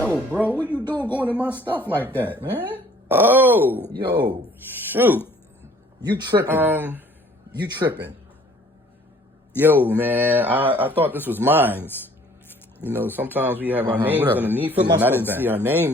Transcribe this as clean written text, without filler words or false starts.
Yo, bro, what you doing going in my stuff like that, man? Oh. Yo. Shoot. You tripping. You tripping. Yo, man, I thought this was mines. You know, sometimes we have our names underneath it, and I didn't see our name.